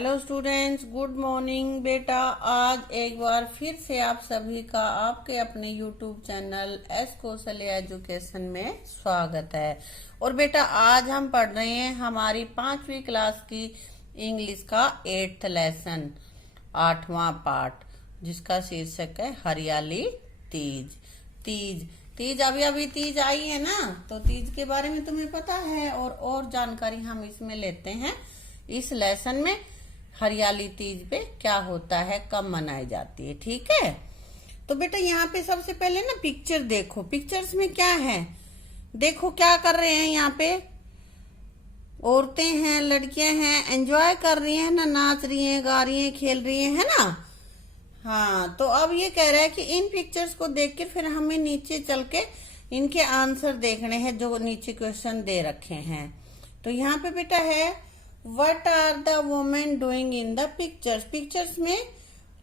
Hello students, good morning बेटा। आज एक बार फिर से आप सभी का आपके अपने YouTube channel S Kaushalya education में स्वागत है। और बेटा आज हम पढ़ रहे हैं हमारी 5वीं क्लास की इंग्लिश का 8th लेसन, 8वां पार्ट, जिसका शीर्षक है हरियाली तीज। तीज तीज अभी तीज आई है ना, तो तीज के बारे में तुम्हें पता है और जानकारी हम इसमें लेते हैं। इस लेसन में हरियाली तीज पे क्या होता है, कब मनाई जाती है, ठीक है। तो बेटा यहाँ पे सबसे पहले ना पिक्चर देखो, पिक्चर्स में क्या है, देखो क्या कर रहे हैं। यहाँ पे औरतें हैं, लड़कियां हैं, एंजॉय कर रही हैं ना, नाच रही हैं, गा रही हैं, खेल रही हैं, है ना। हाँ, तो अब ये कह रहा है कि इन पिक्चर्स को देख के फिर हमें नीचे चल के इनके आंसर देखने हैं जो नीचे क्वेश्चन दे रखे हैं। तो यहाँ पे बेटा है What are the women doing in the pictures? Pictures में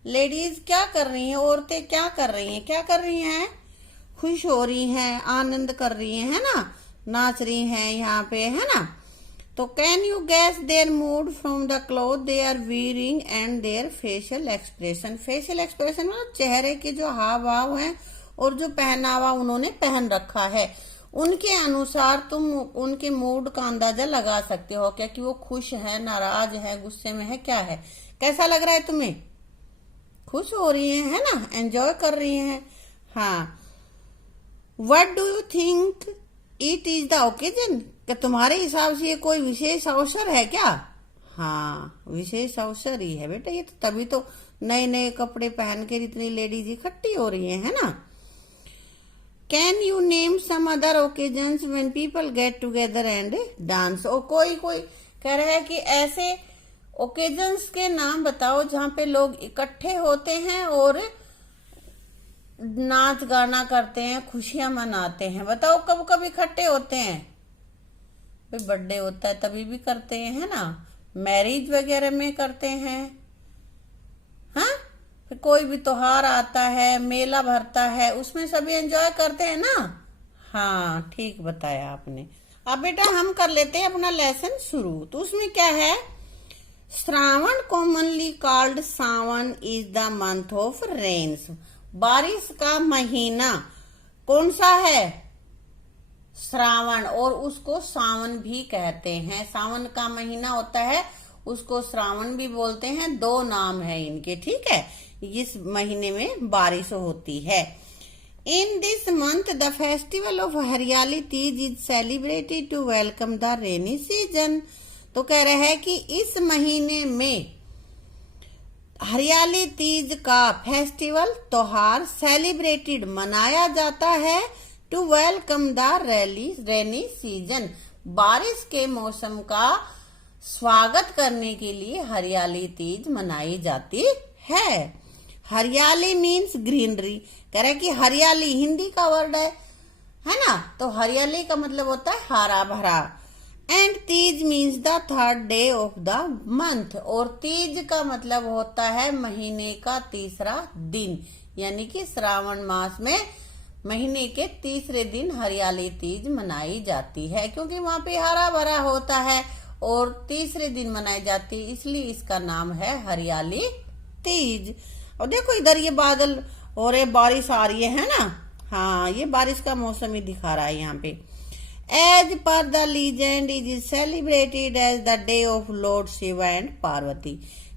लेडीज क्या कर रही हैं, औरतें क्या कर रही हैं, क्या कर रही हैं, खुश हो रही हैं, आनंद कर रही हैं, है ना, नाच रही हैं यहाँ पे, है ना। तो can you guess their mood from the cloth they are wearing and their facial expression. Facial expression मतलब चेहरे के जो हाव भाव हैं और जो पहनावा उन्होंने पहन रखा है, उनके अनुसार तुम उनके मूड का अंदाजा लगा सकते हो क्या, कि वो खुश है, नाराज है, गुस्से में है, क्या है, कैसा लग रहा है तुम्हें। खुश हो रही है ना, एंजॉय कर रही हैं। हाँ, what do you think it is the occasion. क्या तुम्हारे हिसाब से ये कोई विशेष अवसर है क्या। हाँ, विशेष अवसर ही है बेटा ये, तो तभी तो नए नए कपड़े पहन कर इतनी लेडीज इकट्ठी हो रही है ना। Can you name some other occasions when people get together and dance. और कोई कह रहा है कि ऐसे ओकेजन्स के नाम बताओ जहां पे लोग इकट्ठे होते हैं और नाच गाना करते हैं, खुशियां मनाते हैं। बताओ कब कब इकट्ठे होते हैं। भाई बर्थडे होता है तभी भी करते हैं, है ना, मैरिज वगैरह में करते हैं। हाँ, फिर कोई भी त्योहार आता है, मेला भरता है, उसमें सभी एंजॉय करते हैं ना। हाँ, ठीक बताया आपने। अब बेटा हम कर लेते हैं अपना लेसन शुरू। तो उसमें क्या है, Shravan commonly called Sawan is the month of rains. बारिश का महीना कौन सा है, श्रावण, और उसको सावन भी कहते हैं। सावन का महीना होता है, उसको श्रावण भी बोलते हैं, दो नाम है इनके, ठीक है। इस महीने में बारिश होती है। In this month the festival of Hariyali Teej is celebrated to welcome the rainy season. तो कह रहे हैं कि इस महीने में हरियाली तीज का फेस्टिवल, त्योहार, सेलिब्रेटेड मनाया जाता है, to welcome the rainy season, बारिश के मौसम का स्वागत करने के लिए हरियाली तीज मनाई जाती है। हरियाली मीन्स ग्रीनरी। कह रहे कि हरियाली हिंदी का वर्ड है ना, तो हरियाली का मतलब होता है हरा भरा। And Teej means the third day of the month. और तीज का मतलब होता है महीने का तीसरा दिन, यानी कि श्रावण मास में महीने के तीसरे दिन हरियाली तीज मनाई जाती है, क्योंकि वहां पे हरा भरा होता है और तीसरे दिन मनाई जाती है, इसलिए इसका नाम है हरियाली तीज। और देखो इधर ये बादल हो रहे, बारिश आ रही है ना। हाँ, ये बारिश का मौसम ही दिखा रहा है यहाँ पे। As per the legend is celebrated as the day of lord Shiv and Parvati.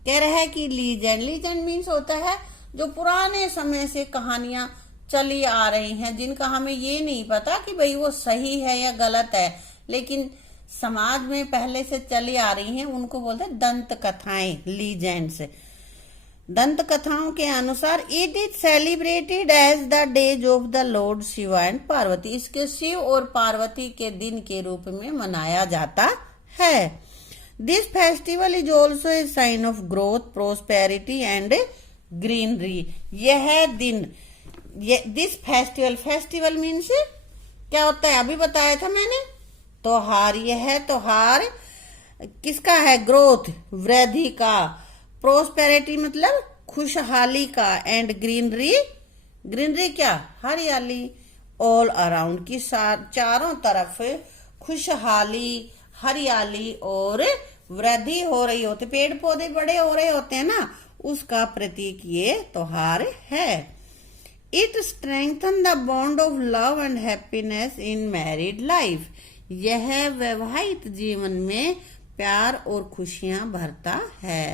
कह रहा है कि लीजेंड मीन्स होता है जो पुराने समय से कहानियां चली आ रही हैं, जिनका हमें ये नहीं पता कि भाई वो सही है या गलत है, लेकिन समाज में पहले से चली आ रही हैं, उनको बोलते हैं दंत कथाएं, लीजेंड्स। दंत कथाओं के अनुसार it is celebrated as the days of the lord Shiv and Parvati. इसके शिव और पार्वती के दिन के रूप में मनाया जाता है। This festival is also a sign of growth, prosperity and greenery. यह दिन, दिस फेस्टिवल मीन्स क्या होता है, अभी बताया था मैंने, त्योहार। यह त्योहार किसका है, ग्रोथ, वृद्धि का, प्रोस्पेरिटी मतलब खुशहाली का, एंड ग्रीनरी क्या, हरियाली, ऑल अराउंड की चारों तरफ खुशहाली, हरियाली और वृद्धि हो रही होती, पेड़ पौधे बड़े हो रहे होते हैं ना, उसका प्रतीक ये त्योहार है। It strengthen the bond of love and happiness in married life. यह वैवाहिक जीवन में प्यार और खुशियां भरता है।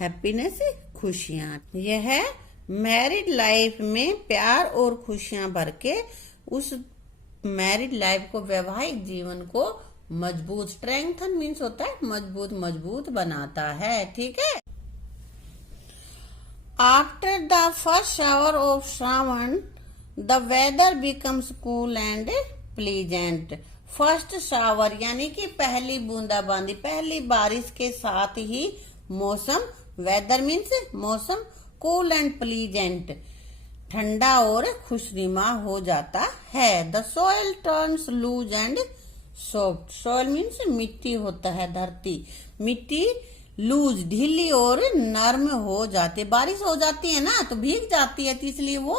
हैप्पीनेस खुशियां, यह मैरिड लाइफ में प्यार और खुशियां भर के उस मैरिड लाइफ को, वैवाहिक जीवन को मजबूत, स्ट्रेंथन मीन्स होता है मजबूत बनाता है। ठीक है। After the first shower of Shravan the weather becomes cool and pleasant. First shower यानी कि पहली बूंदाबांदी, पहली बारिश के साथ ही मौसम, वेदर मीन्स मौसम, कूल एंड प्लीजेंट ठंडा और खुशनुमा हो जाता है। The soil turns loose and soft. Soil means मिट्टी होता है, धरती, मिट्टी लूज ढीली और नर्म हो जाती, बारिश हो जाती है ना तो भीग जाती है, तो इसलिए वो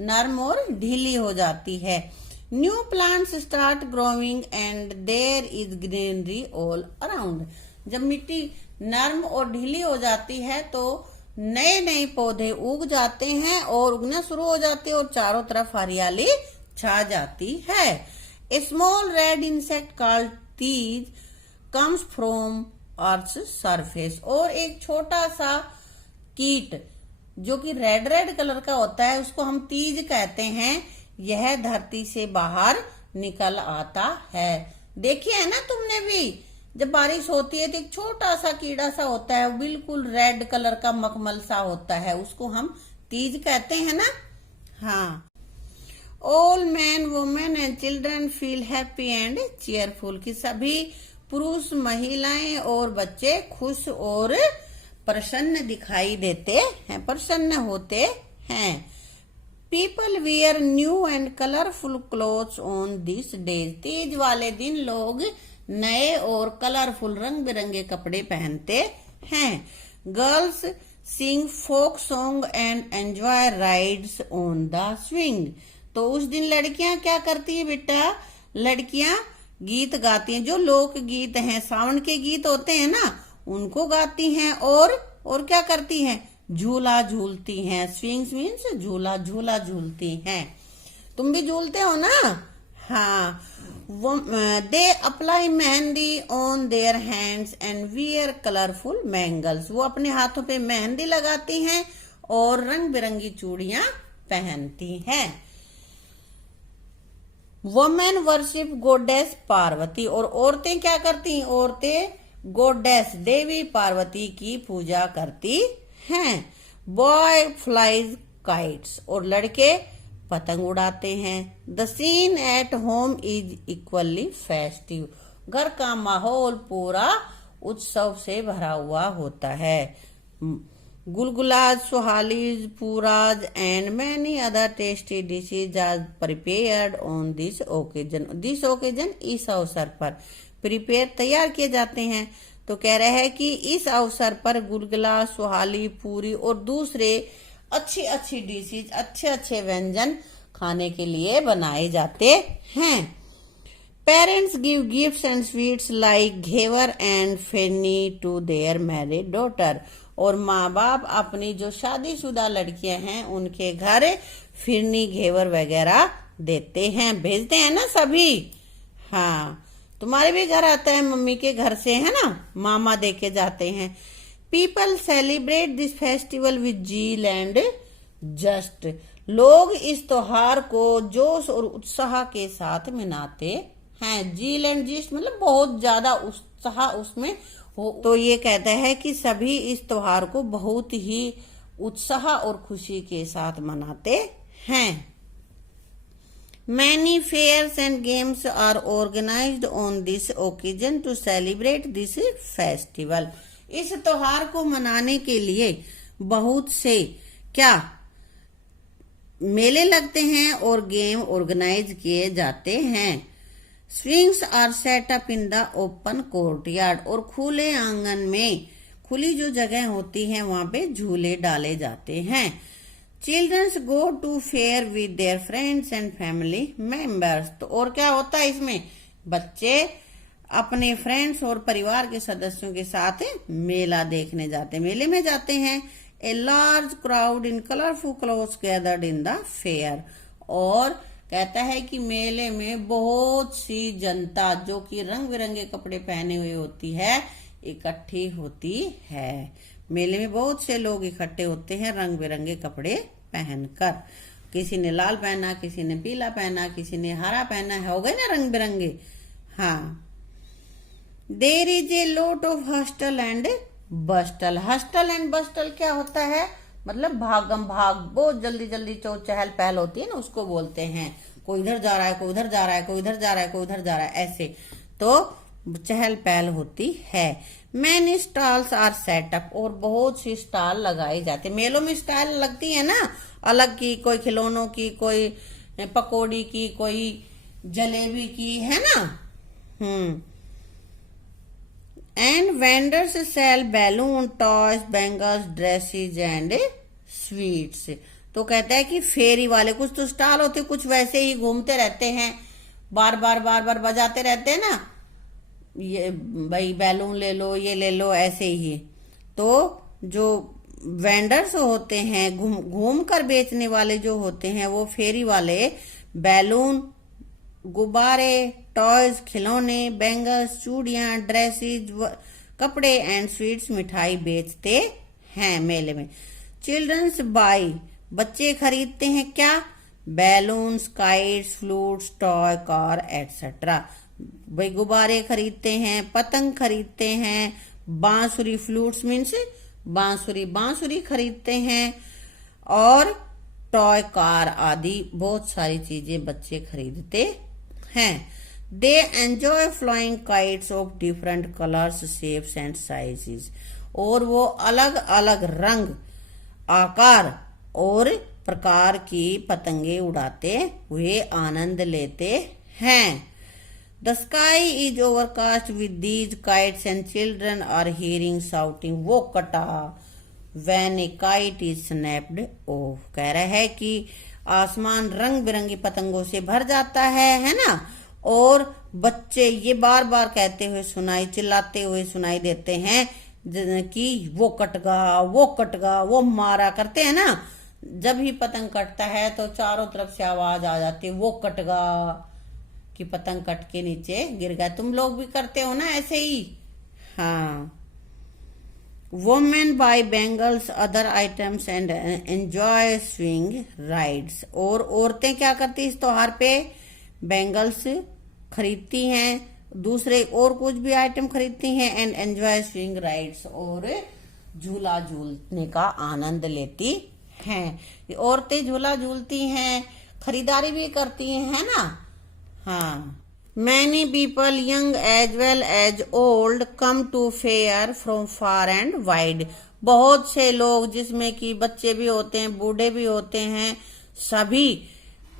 नर्म और ढीली हो जाती है। New plants start growing and there is greenery all around. जब मिट्टी नर्म और ढीली हो जाती है तो नए नए पौधे उग जाते हैं और उगना शुरू हो जाते हैं और चारों तरफ हरियाली छा जाती है। A small red insect called teej comes from earth surface. और एक छोटा सा कीट जो कि रेड रेड कलर का होता है उसको हम तीज कहते हैं, यह धरती से बाहर निकल आता है। देखिए है ना तुमने भी, जब बारिश होती है तो एक छोटा सा कीड़ा सा होता है, बिल्कुल रेड कलर का मखमल सा होता है, उसको हम तीज कहते हैं ना। हाँ। All man women and children feel happy and cheerful, कि सभी पुरुष, महिलाएं और बच्चे खुश और प्रसन्न दिखाई देते हैं, प्रसन्न होते हैं। People wear new and colourful clothes on this days. Teej वाले दिन लोग नए और कलरफुल रंग बिरंगे कपड़े पहनते हैं। Girls sing folk song and enjoy rides on the swing. तो उस दिन लड़कियां क्या करती है बेटा, लड़कियां गीत गाती हैं, जो लोक गीत हैं, सावन के गीत होते हैं ना, उनको गाती हैं और क्या करती हैं, झूला झूलती हैं। स्विंग्स मीन्स झूला, झूला झूलती हैं। तुम भी झूलते हो ना। हाँ। They apply mehndi on their hands and wear colourful bangles. वो अपने हाथों पे मेहंदी लगाती हैं और रंग बिरंगी चूड़ियां पहनती हैं। Women worship goddess Parvati. और औरतें क्या करती हैं, औरतें गॉडेस देवी पार्वती की पूजा करती हैं। Boy flies kites. और लड़के पतंग उड़ाते हैं। The scene at home is equally festive. घर का माहौल पूरा उत्सव से भरा हुआ होता है। Gulgulas, suhalis, puras and many other tasty dishes are prepared on this occasion. This occasion, इस अवसर पर, प्रिपेयर तैयार किए जाते हैं। तो कह रहे हैं कि इस अवसर पर गुलगुला, सुहाली, पूरी और दूसरे अच्छी अच्छी डिशेज, अच्छे अच्छे व्यंजन खाने के लिए बनाए जाते हैं। Parents give gifts and sweets like ghevar and feni to their married daughter. और माँ बाप अपनी जो शादीशुदा लड़कियां हैं उनके घर फिरनी, घेवर वगैरह देते हैं, भेजते हैं ना सभी। हाँ, तुम्हारे भी घर आता है मम्मी के घर से, है ना, मामा दे के जाते हैं। People celebrate this festival with zeal and zest. लोग इस त्योहार को जोश और उत्साह के साथ मनाते हैं। जील एंड जस्ट मतलब बहुत ज्यादा उत्साह उसमें हो। तो ये कहता है कि सभी इस त्योहार को बहुत ही उत्साह और खुशी के साथ मनाते हैं। Many fairs and games are organized on this occasion to celebrate this festival. इस त्योहार को मनाने के लिए बहुत से क्या मेले लगते हैं और गेम ऑर्गेनाइज किए जाते हैं। Swings are set up in the open courtyard. और खुले आंगन में, खुली जो जगह होती है वहां पे झूले डाले जाते हैं। Childrens go to fair with their friends and family members. तो और क्या होता है इसमें, बच्चे अपने फ्रेंड्स और परिवार के सदस्यों के साथ मेला देखने जाते, मेले में जाते हैं। A large crowd in colourful clothes gathered in the fair. और कहता है कि मेले में बहुत सी जनता जो कि रंग बिरंगे कपड़े पहने हुए होती है इकट्ठी होती है। मेले में बहुत से लोग इकट्ठे होते हैं रंग बिरंगे कपड़े पहनकर। किसी ने लाल पहना, किसी ने पीला पहना, किसी ने हरा पहना, हो गए ना रंग बिरंगे। हाँ। There is a lot of hustle and bustle. Hustle and bustle क्या होता है? मतलब भागम भाग, बहुत जल्दी जल्दी जो चहल पहल होती है ना, उसको बोलते हैं। कोई इधर जा रहा है, कोई उधर जा रहा है, कोई इधर जा रहा है, कोई उधर जा रहा है, ऐसे तो चहल पहल होती है। Many stalls are set up. और बहुत सी स्टॉल लगाई जाती है। मेलों में स्टॉल लगती है ना, अलग की, कोई खिलौनों की, कोई पकौड़ी की, कोई जलेबी की, है ना। And vendors sell balloon, toys, bangles, dresses and sweets. तो कहता है कि फेरी वाले कुछ तो स्टॉल होते, कुछ वैसे ही घूमते रहते हैं, बार बार बजाते रहते हैं ना, ये भाई बैलून ले लो, ये ले लो, ऐसे ही। तो जो वेंडर्स होते हैं, घूम कर बेचने वाले जो होते हैं, वो फेरी वाले बैलून, गुब्बारे, टॉयज, खिलौने, बैंगल्स, चूड़ियां, ड्रेसेज, कपड़े एंड स्वीट्स, मिठाई बेचते हैं मेले में। Childrens buy. बच्चे खरीदते हैं क्या? Balloons, kites, flutes, toy, car etcetera. भाई गुब्बारे खरीदते हैं, पतंग खरीदते हैं, बांसुरी, फ्लूट्स मीन्स बांसुरी खरीदते हैं, और टॉय कार आदि बहुत सारी चीजें बच्चे खरीदते हैं। They enjoy flying kites of different colours, shapes and sizes. और वो अलग अलग रंग, आकार और प्रकार की पतंगे उड़ाते हुए आनंद लेते हैं। The sky is overcast with these kites and children are hearing shouting वो कटा when a kite is snapped off। कह रहा है कि आसमान रंग बिरंगी पतंगों से भर जाता है ना, और बच्चे ये बार बार कहते हुए चिल्लाते हुए सुनाई देते हैं कि वो कट गया, वो मारा करते हैं ना। जब ही पतंग कटता है तो चारों तरफ से आवाज आ जाती है, वो कट गया, कि पतंग कट के नीचे गिर गया। तुम लोग भी करते हो ना ऐसे ही। हाँ। Women bye bangles, other items and enjoy swing rides. और औरतें क्या करती इस त्योहार पे? बैंगल्स खरीदती हैं, दूसरे और कुछ भी आइटम खरीदती हैं, एंड एंजॉय स्विंग राइड्स, और झूला झूलने का आनंद लेती हैं। औरतें झूला झूलती हैं, खरीदारी भी करती हैं, है ना। हाँ। Many people young as well as old come to fair from far and wide. बहुत से लोग, जिसमें कि बच्चे भी होते हैं, बूढ़े भी होते हैं, सभी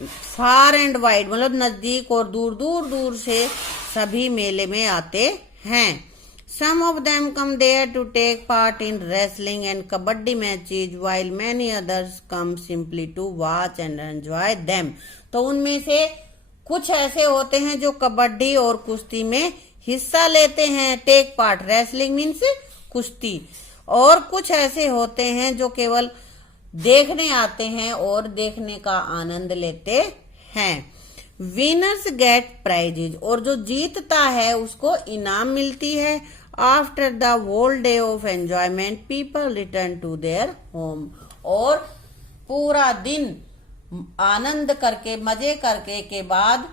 फार एंड वाइड मतलब नजदीक और दूर दूर से सभी मेले में आते हैं। Some of them come there to take part in wrestling and kabaddi matches, while many others come simply to watch and enjoy them। तो उनमें से कुछ ऐसे होते हैं जो कबड्डी और कुश्ती में हिस्सा लेते हैं, टेक पार्ट, रेसलिंग मीन्स कुश्ती। और कुछ ऐसे होते हैं जो केवल देखने आते हैं और देखने का आनंद लेते हैं। Winners get prizes. और जो जीतता है उसको इनाम मिलती है। After the whole day of enjoyment people return to their home. और पूरा दिन आनंद करके, मजे करके के बाद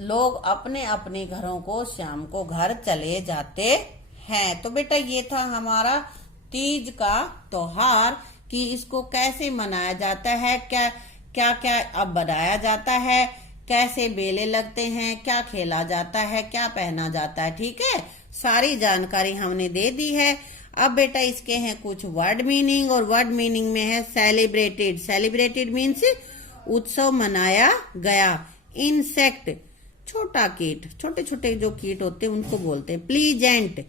लोग अपने अपने घरों को शाम को घर चले जाते हैं। तो बेटा ये था हमारा तीज का त्योहार कि इसको कैसे मनाया जाता है, क्या क्या अब बनाया जाता है, कैसे बेले लगते हैं, क्या खेला जाता है, क्या पहना जाता है। ठीक है, सारी जानकारी हमने दे दी है। अब बेटा इसके हैं कुछ वर्ड मीनिंग, और वर्ड मीनिंग में है सेलिब्रेटेड। सेलिब्रेटेड मीन्स उत्सव मनाया गया। इंसेक्ट छोटा कीट, छोटे छोटे जो कीट होते हैं उनको बोलते हैं। प्लीजेंट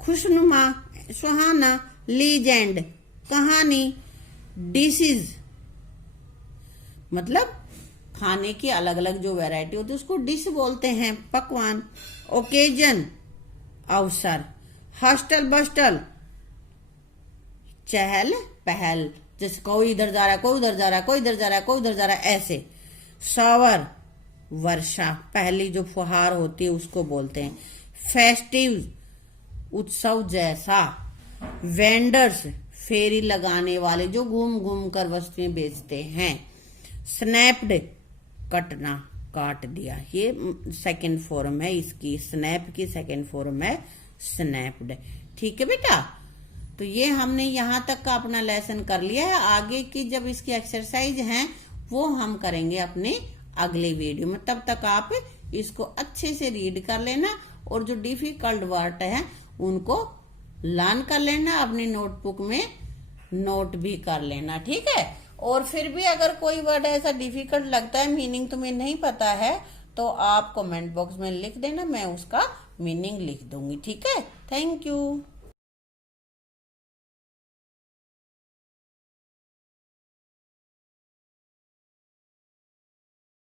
खुशनुमा, सुहाना। लीजेंड कहानी। डिसीज मतलब खाने की अलग अलग जो वैरायटी होती है उसको डिश बोलते हैं, पकवान। ओकेजन अवसर, हस्टल बस्टल चहल पहल, जैसे कोई इधर जा रहा है, कोई उधर जा रहा है, कोई इधर जा रहा है, कोई उधर जा रहा है, ऐसे। शावर वर्षा, पहली जो फुहार होती है उसको बोलते हैं। फेस्टिव उत्सव जैसा। वेंडर्स फेरी लगाने वाले, जो घूम घूम कर वस्तुएं बेचते हैं। स्नैप्ड कटना, काट दिया, ये सेकंड फॉर्म है इसकी, स्नैप की सेकंड फॉर्म है स्नैप्ड। ठीक है बेटा, तो ये हमने यहाँ तक का अपना लेसन कर लिया है। आगे की जब इसकी एक्सरसाइज हैं वो हम करेंगे अपने अगले वीडियो में। तब तक आप इसको अच्छे से रीड कर लेना और जो डिफिकल्ट वर्ड है उनको लर्न कर लेना, अपनी नोटबुक में नोट भी कर लेना। ठीक है, और फिर भी अगर कोई वर्ड ऐसा डिफिकल्ट लगता है, मीनिंग तुम्हें नहीं पता है, तो आप कमेंट बॉक्स में लिख देना, मैं उसका मीनिंग लिख दूंगी। ठीक है, थैंक यू।